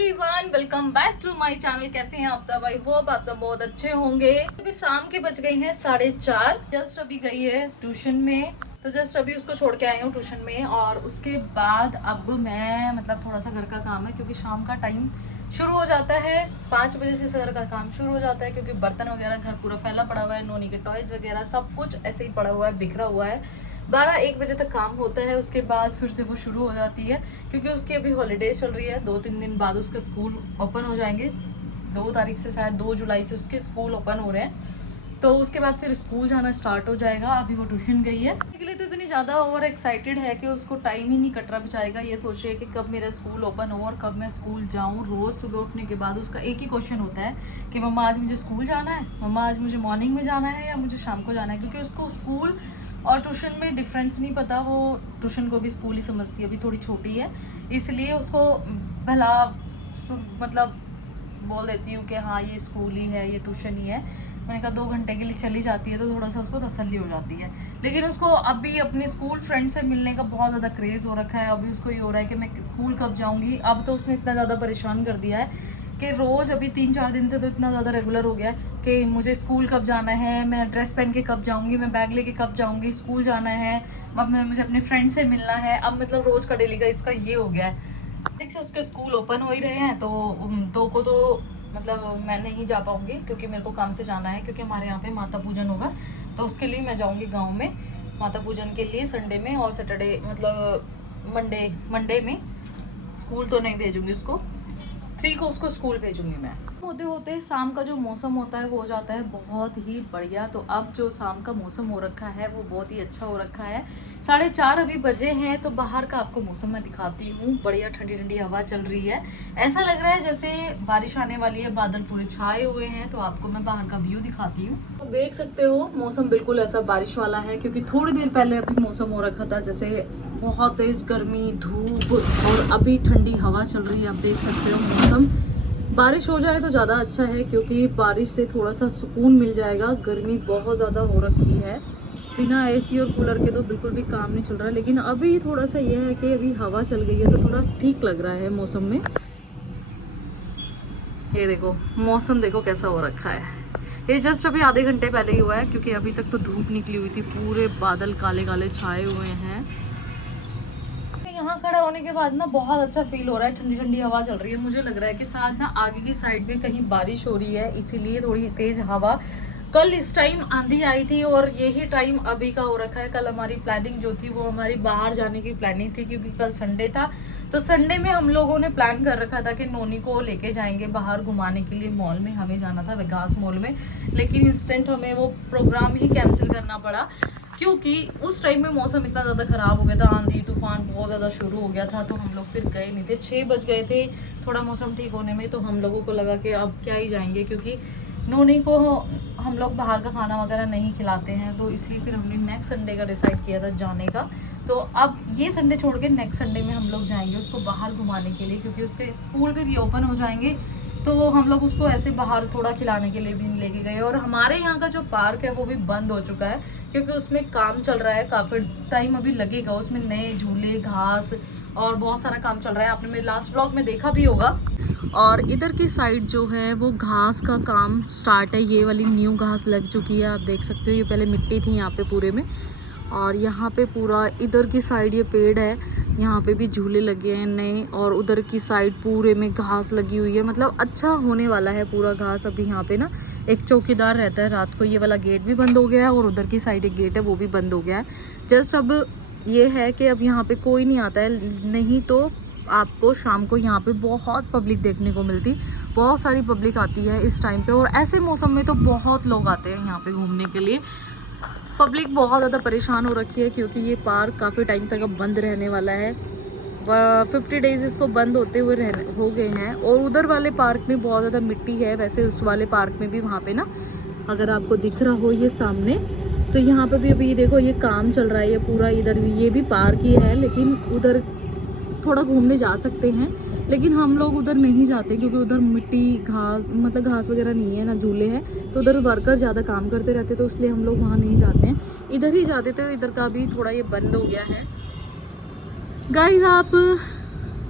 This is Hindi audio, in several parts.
Everyone, welcome back to my channel. कैसे हैं आप सब? आई होप आप सब बहुत अच्छे होंगे। अभी शाम के बज गई हैं 4:30। जस्ट अभी गई है ट्यूशन में, तो जस्ट अभी उसको छोड़ के आई हूँ ट्यूशन में। और उसके बाद अब मैं थोड़ा सा घर का काम है, क्योंकि शाम का टाइम शुरू हो जाता है 5 बजे से घर का काम शुरू हो जाता है, क्योंकि बर्तन वगैरह घर पूरा फैला पड़ा हुआ है, नोनी के टॉयज वगैरह सब कुछ ऐसे ही पड़ा हुआ है, बिखरा हुआ है। 12-1 बजे तक काम होता है, उसके बाद फिर से वो शुरू हो जाती है, क्योंकि उसकी अभी हॉलीडे चल रही है। 2-3 दिन बाद उसके स्कूल ओपन हो जाएंगे। 2 तारीख से, शायद 2 जुलाई से उसके स्कूल ओपन हो रहे हैं, तो उसके बाद फिर स्कूल जाना स्टार्ट हो जाएगा। अभी वो ट्यूशन गई है, इसके लिए तो इतनी ज़्यादा ओवर एक्साइटेड है कि उसको टाइम ही नहीं कट रहा बेचारेगा। ये सोच रही है कि कब मेरा स्कूल ओपन हो और कब मैं स्कूल जाऊँ। रोज़ सुबह उठने के बाद उसका एक ही क्वेश्चन होता है कि मम्मा आज मुझे स्कूल जाना है, मम्मा आज मुझे मॉर्निंग में जाना है या मुझे शाम को जाना है, क्योंकि उसको स्कूल और ट्यूशन में डिफरेंस नहीं पता। वो ट्यूशन को भी स्कूल ही समझती है, अभी थोड़ी छोटी है, इसलिए उसको भला बोल देती हूँ कि हाँ ये स्कूल ही है, ये ट्यूशन ही है। मैंने कहा 2 घंटे के लिए चली जाती है तो थोड़ा सा उसको तसल्ली हो जाती है। लेकिन उसको अभी अपने स्कूल फ्रेंड से मिलने का बहुत ज़्यादा क्रेज़ हो रखा है। अभी उसको ये हो रहा है कि मैं स्कूल कब जाऊँगी। अब तो उसने इतना ज़्यादा परेशान कर दिया है कि रोज़ अभी 3-4 दिन से तो इतना ज़्यादा रेगुलर हो गया है कि मुझे स्कूल कब जाना है, मैं ड्रेस पहन के कब जाऊँगी, मैं बैग लेके कब जाऊँगी, स्कूल जाना है, अब मुझे अपने फ्रेंड से मिलना है। अब रोज़ का डेली का इसका ये हो गया है। एक से उसके स्कूल ओपन हो ही रहे हैं, तो 2 को तो मैं नहीं जा पाऊँगी, क्योंकि मेरे को काम से जाना है, क्योंकि हमारे यहाँ पे माता पूजन होगा, तो उसके लिए मैं जाऊँगी गाँव में माता पूजन के लिए संडे में। और सैटरडे मंडे में स्कूल तो नहीं भेजूँगी उसको, 3 को उसको स्कूल भेजूंगी मैं। होते होते शाम का जो मौसम होता है वो हो जाता है बहुत ही बढ़िया। तो अब जो शाम का मौसम हो रखा है वो बहुत ही अच्छा हो रखा है। 4:30 अभी बजे हैं, तो बाहर का आपको मौसम मैं दिखाती हूँ। बढ़िया ठंडी ठंडी हवा चल रही है, ऐसा लग रहा है जैसे बारिश आने वाली है, बादल पूरे छाए हुए हैं। तो आपको मैं बाहर का व्यू दिखाती हूँ, तो देख सकते हो मौसम बिल्कुल ऐसा बारिश वाला है, क्योंकि थोड़ी देर पहले अभी मौसम हो रखा था जैसे बहुत तेज गर्मी धूप, और अभी ठंडी हवा चल रही है। आप देख सकते हो मौसम। बारिश हो जाए तो ज़्यादा अच्छा है, क्योंकि बारिश से थोड़ा सा सुकून मिल जाएगा। गर्मी बहुत ज़्यादा हो रखी है, बिना एसी और कूलर के तो बिल्कुल भी काम नहीं चल रहा है। लेकिन अभी थोड़ा सा यह है कि अभी हवा चल गई है तो थोड़ा ठीक लग रहा है मौसम में। ये देखो मौसम, देखो कैसा हो रखा है। ये जस्ट अभी आधे घंटे पहले ही हुआ है, क्योंकि अभी तक तो धूप निकली हुई थी, पूरे बादल काले काले छाए हुए हैं। यहाँ खड़ा होने के बाद ना बहुत अच्छा फील हो रहा है, ठंडी ठंडी हवा चल रही है। मुझे लग रहा है कि शायद ना आगे की साइड में कहीं बारिश हो रही है, इसीलिए थोड़ी तेज हवा। कल इस टाइम आंधी आई थी और यही टाइम अभी का हो रखा है। कल हमारी प्लानिंग जो थी वो हमारी बाहर जाने की प्लानिंग थी, क्योंकि कल संडे था। तो संडे में हम लोगों ने प्लान कर रखा था कि नोनी को लेके जाएंगे बाहर घुमाने के लिए, मॉल में हमें जाना था, वेगास मॉल में। लेकिन इंस्टेंट हमें वो प्रोग्राम ही कैंसिल करना पड़ा, क्योंकि उस टाइम में मौसम इतना ज़्यादा ख़राब हो गया था, आंधी तूफान बहुत ज़्यादा शुरू हो गया था। तो हम लोग फिर गए नहीं थे। 6 बज गए थे थोड़ा मौसम ठीक होने में, तो हम लोगों को लगा कि अब क्या ही जाएंगे, क्योंकि नोनी को हम लोग बाहर का खाना वगैरह नहीं खिलाते हैं। तो इसलिए फिर हमने नेक्स्ट संडे का डिसाइड किया था जाने का। तो अब ये संडे छोड़ के नेक्स्ट संडे में हम लोग जाएंगे उसको बाहर घुमाने के लिए, क्योंकि उसके स्कूल भी रीओपन हो जाएंगे। तो हम लोग उसको ऐसे बाहर थोड़ा खिलाने के लिए भी लेके गए। और हमारे यहाँ का जो पार्क है वो भी बंद हो चुका है, क्योंकि उसमें काम चल रहा है, काफ़ी टाइम अभी लगेगा उसमें, नए झूले घास और बहुत सारा काम चल रहा है। आपने मेरे लास्ट व्लॉग में देखा भी होगा। और इधर की साइड जो है वो घास का काम स्टार्ट है, ये वाली न्यू घास लग चुकी है, आप देख सकते हो। ये पहले मिट्टी थी यहाँ पे पूरे में, और यहाँ पे पूरा इधर की साइड ये पेड़ है, यहाँ पे भी झूले लगे हैं नए, और उधर की साइड पूरे में घास लगी हुई है। अच्छा होने वाला है पूरा घास। अभी यहाँ पे ना एक चौकीदार रहता है रात को। ये वाला गेट भी बंद हो गया है, और उधर की साइड एक गेट है वो भी बंद हो गया है। जस्ट अब ये है कि अब यहाँ पे कोई नहीं आता है, नहीं तो आपको शाम को यहाँ पे बहुत पब्लिक देखने को मिलती, बहुत सारी पब्लिक आती है इस टाइम पे। और ऐसे मौसम में तो बहुत लोग आते हैं यहाँ पे घूमने के लिए। पब्लिक बहुत ज़्यादा परेशान हो रखी है, क्योंकि ये पार्क काफ़ी टाइम तक अब बंद रहने वाला है। 50 डेज़ इसको बंद होते हुए हो गए हैं। और उधर वाले पार्क में बहुत ज़्यादा मिट्टी है, वैसे उस वाले पार्क में भी, वहाँ पे ना अगर आपको दिख रहा हो ये सामने, तो यहाँ पे भी अभी देखो ये काम चल रहा है। ये पूरा इधर भी, ये भी पार्क ही है, लेकिन उधर थोड़ा घूमने जा सकते हैं, लेकिन हम लोग उधर नहीं जाते, क्योंकि उधर मिट्टी घास घास वगैरह नहीं है ना झूले हैं, तो उधर वर्कर ज़्यादा काम करते रहते, तो इसलिए हम लोग वहाँ नहीं जाते हैं, इधर ही जाते थे। इधर का भी थोड़ा ये बंद हो गया है। गाइस आप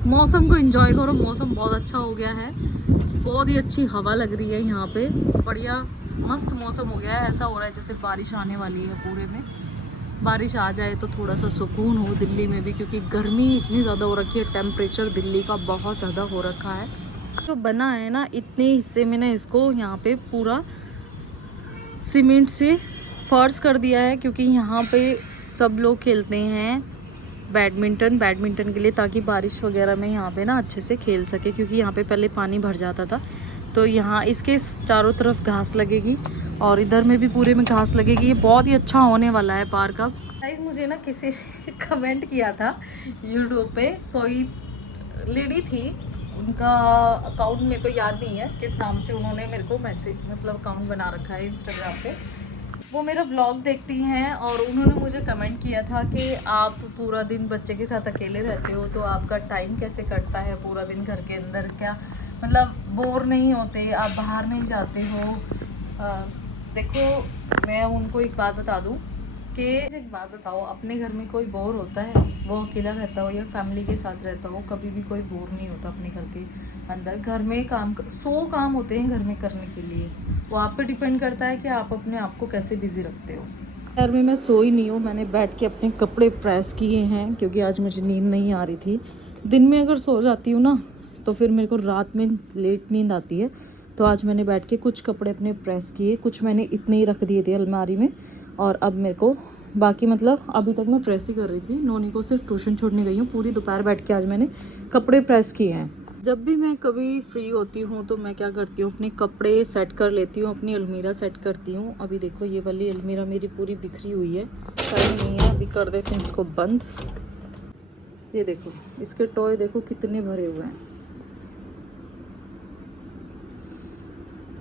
मौसम को एंजॉय करो, मौसम बहुत अच्छा हो गया है, बहुत ही अच्छी हवा लग रही है यहाँ पे, बढ़िया मस्त मौसम हो गया है। ऐसा हो रहा है जैसे बारिश आने वाली है पूरे में, बारिश आ जाए तो थोड़ा सा सुकून हो दिल्ली में भी, क्योंकि गर्मी इतनी ज़्यादा हो रखी है, टेम्परेचर दिल्ली का बहुत ज़्यादा हो रखा है। जो बना है ना इतने हिस्से में ना, इसको यहाँ पे पूरा सीमेंट से फर्श कर दिया है, क्योंकि यहाँ पे सब लोग खेलते हैं बैडमिंटन के लिए, ताकि बारिश वगैरह में यहाँ पे ना अच्छे से खेल सके, क्योंकि यहाँ पे पहले पानी भर जाता था। तो यहाँ इसके चारों तरफ घास लगेगी और इधर में भी पूरे में घास लगेगी। ये बहुत ही अच्छा होने वाला है पार्क। अब गाइस मुझे ना किसी कमेंट किया था यूट्यूब पे, कोई लेडी थी, उनका अकाउंट मेरे को याद नहीं है किस नाम से उन्होंने मेरे को मैसेज मतलब अकाउंट बना रखा है इंस्टाग्राम पे। वो मेरा व्लॉग देखती हैं और उन्होंने मुझे कमेंट किया था कि आप पूरा दिन बच्चे के साथ अकेले रहते हो, तो आपका टाइम कैसे कटता है पूरा दिन घर के अंदर, क्या मतलब बोर नहीं होते, आप बाहर नहीं जाते हो। देखो मैं उनको एक बात बता दूं कि एक बात बताओ, अपने घर में कोई बोर होता है, वो अकेला रहता हो या फैमिली के साथ रहता हो, कभी भी कोई बोर नहीं होता अपने घर के अंदर। घर में काम 100 काम होते हैं घर में करने के लिए, वो आप पे डिपेंड करता है कि आप अपने आप को कैसे बिजी रखते हो। घर में मैं सोई नहीं हूँ, मैंने बैठ के अपने कपड़े प्रेस किए हैं, क्योंकि आज मुझे नींद नहीं आ रही थी। दिन में अगर सो जाती हूँ ना तो फिर मेरे को रात में लेट नींद आती है। तो आज मैंने बैठ के कुछ कपड़े अपने प्रेस किए, कुछ मैंने इतने ही रख दिए थे अलमारी में, और अब मेरे को बाकी मतलब अभी तक मैं प्रेस ही कर रही थी। नोनी को सिर्फ ट्यूशन छोड़ने गई हूँ, पूरी दोपहर बैठ के आज मैंने कपड़े प्रेस किए हैं। जब भी मैं कभी फ्री होती हूँ तो मैं क्या करती हूँ, अपने कपड़े सेट कर लेती हूँ, अपनी अलमीरा सेट करती हूँ। अभी देखो ये वाली अलमीरा मेरी पूरी बिखरी हुई है, टाइम नहीं है, अभी कर देते हैं इसको बंद। ये देखो इसके टॉय देखो कितने भरे हुए हैं,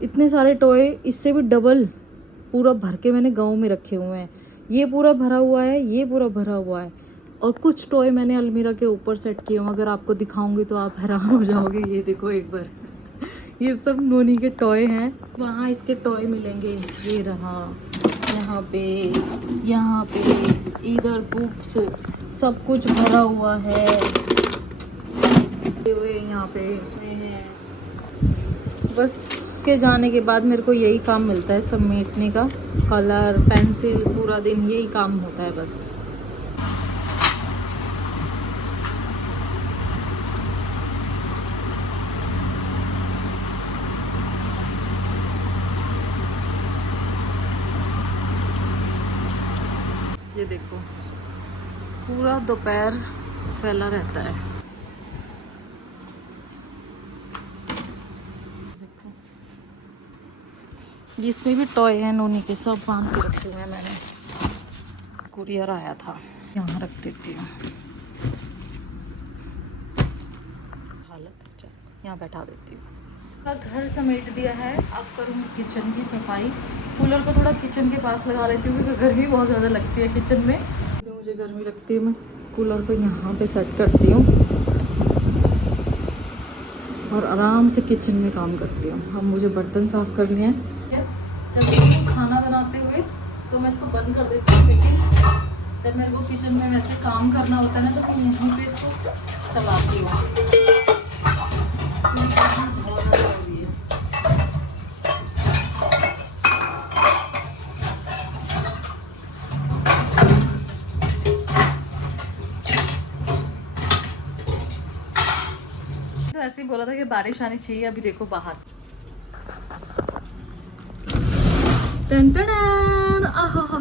इतने सारे टॉय, इससे भी डबल पूरा भर के मैंने गाँव में रखे हुए हैं। ये पूरा भरा हुआ है, ये पूरा भरा हुआ है, और कुछ टॉय मैंने अलमीरा के ऊपर सेट किए हूँ। अगर आपको दिखाऊंगी तो आप हैरान हो जाओगे। ये देखो एक बार ये सब नोनी के टॉय हैं, वहाँ इसके टॉय मिलेंगे। ये रहा यहाँ पे, यहाँ पे, इधर बुक्स, सब कुछ भरा हुआ है। यहाँ पे हैं, बस उसके जाने के बाद मेरे को यही काम मिलता है समेटने का, कलर पेंसिल, पूरा दिन यही काम होता है बस। ये देखो पूरा दोपहर फैला रहता है। देखो जिसमें भी टॉय है नोनी के सब बांध के रखे हुए हैं मैंने, कुरियर आया था, यहाँ रख देती हूँ। हालत यहाँ बैठा देती हूँ। घर समेट दिया है, अब करूँगी किचन की सफाई। कूलर को थोड़ा किचन के पास लगा लेती हूँ क्योंकि गर्मी बहुत ज़्यादा लगती है किचन में, तो मुझे गर्मी लगती है। मैं कूलर को यहाँ पे सेट करती हूँ और आराम से किचन में काम करती हूँ। अब मुझे बर्तन साफ़ करने हैं। जब खाना बनाते हुए तो मैं इसको बंद कर देती हूँ, लेकिन जब मेरे को किचन में वैसे काम करना होता है ना तो मैं यहीं पे इसको चलाती हूँ। तो ऐसे ही बोला था कि बारिश आनी चाहिए, अभी देखो बाहर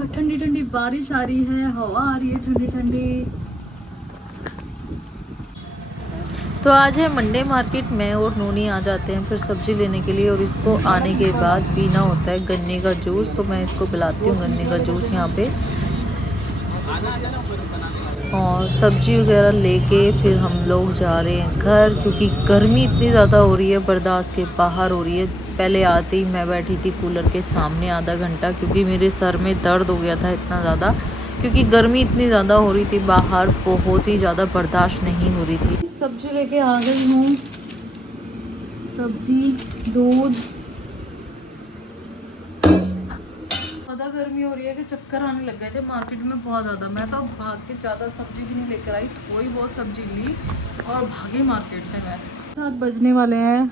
ठंडी ठंडी बारिश आ रही है, हवा आ रही है ठंडी ठंडी। तो आज है मंडे, मार्केट में और नोनी आ जाते हैं फिर सब्जी लेने के लिए, और इसको आने के बाद पीना होता है गन्ने का जूस। तो मैं इसको पिलाती हूँ गन्ने का जूस यहाँ पे, और सब्जी वगैरह लेके फिर हम लोग जा रहे हैं घर, क्योंकि गर्मी इतनी ज़्यादा हो रही है, बर्दाश्त के बाहर हो रही है। पहले आते ही मैं बैठी थी कूलर के सामने आधा घंटा, क्योंकि मेरे सर में दर्द हो गया था इतना ज़्यादा, क्योंकि गर्मी इतनी ज़्यादा हो रही थी बाहर, बहुत ही ज़्यादा बर्दाश्त नहीं हो रही थी। सब्जी लेके आ गई हूँ, सब्जी, दूध, आधा गर्मी हो रही है कि चक्कर आने लग गए थे मार्केट में बहुत ज़्यादा। मैं तो भाग के ज़्यादा सब्जी भी नहीं लेकर आई, थोड़ी बहुत सब्जी ली और भागी मार्केट से। मैं 7 बजने वाले हैं,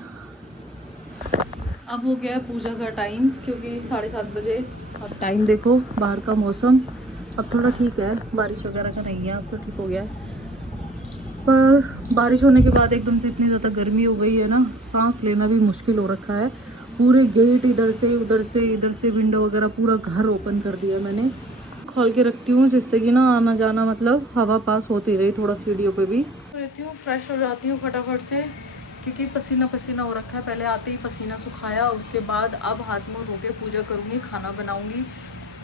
अब हो गया है पूजा का टाइम, क्योंकि 7:30 बजे। अब टाइम देखो, बाहर का मौसम अब थोड़ा ठीक है, बारिश वगैरह का नहीं है, अब तो ठीक हो गया है। पर बारिश होने के बाद एकदम से इतनी ज़्यादा गर्मी हो गई है ना, सांस लेना भी मुश्किल हो रखा है। पूरे गेट इधर से इधर से विंडो वगैरह पूरा घर ओपन कर दिया मैंने, खोल के रखती हूँ, जिससे कि ना आना जाना मतलब हवा पास होती रही, थोड़ा सीढ़ियों पे भी रहती हूँ। फ्रेश हो जाती हूँ फटाफट से, क्योंकि पसीना पसीना हो रखा है। पहले आते ही पसीना सुखाया, उसके बाद अब हाथ मुँह धो के पूजा करूँगी, खाना बनाऊँगी,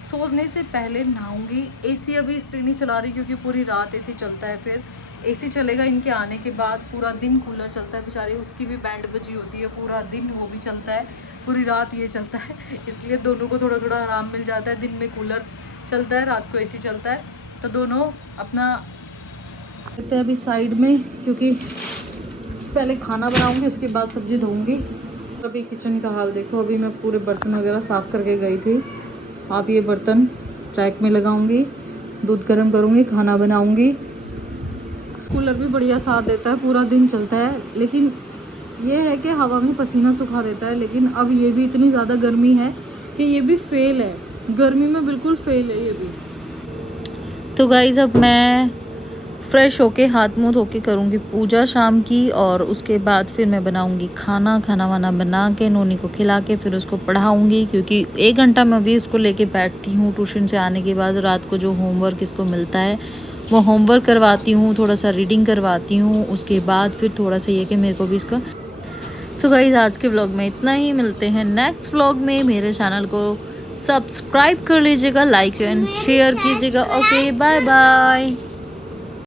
सोने से पहले नहाऊँगी। एसी अभी इसलिए नहीं चला रही क्योंकि पूरी रात एसी चलता है, फिर एसी चलेगा इनके आने के बाद, पूरा दिन कूलर चलता है बेचारी, उसकी भी बैंड बजी होती है, पूरा दिन वो भी चलता है, पूरी रात ये चलता है। इसलिए दोनों को थोड़ा थोड़ा आराम मिल जाता है, दिन में कूलर चलता है, रात को एसी चलता है, तो दोनों अपना रहते हैं अभी साइड में, क्योंकि पहले खाना बनाऊंगी उसके बाद सब्जी धोऊंगी। अभी किचन का हाल देखो, अभी मैं पूरे बर्तन वगैरह साफ़ करके गई थी। आप ये बर्तन रैक में लगाऊंगी, दूध गर्म करूंगी, खाना बनाऊंगी। कूलर भी बढ़िया साथ देता है, पूरा दिन चलता है, लेकिन ये है कि हवा में पसीना सुखा देता है। लेकिन अब ये भी इतनी ज़्यादा गर्मी है कि ये भी फेल है, गर्मी में बिल्कुल फेल है ये भी। तो गाइज़ अब मैं फ्रेश होके हाथ मुँह धो के करूँगी पूजा शाम की, और उसके बाद फिर मैं बनाऊँगी खाना वाना बना के नोनी को खिला के फिर उसको पढ़ाऊँगी, क्योंकि 1 घंटा मैं भी उसको लेके बैठती हूँ। ट्यूशन से आने के बाद रात को जो होमवर्क इसको मिलता है वो होमवर्क करवाती हूँ, थोड़ा सा रीडिंग करवाती हूँ, उसके बाद फिर थोड़ा सा ये कि मेरे को भी इसका। तो गाइस आज के व्लॉग में इतना ही, मिलते हैं नेक्स्ट व्लॉग में। मेरे चैनल को सब्सक्राइब कर लीजिएगा, लाइक एंड शेयर कीजिएगा। Okay bye bye.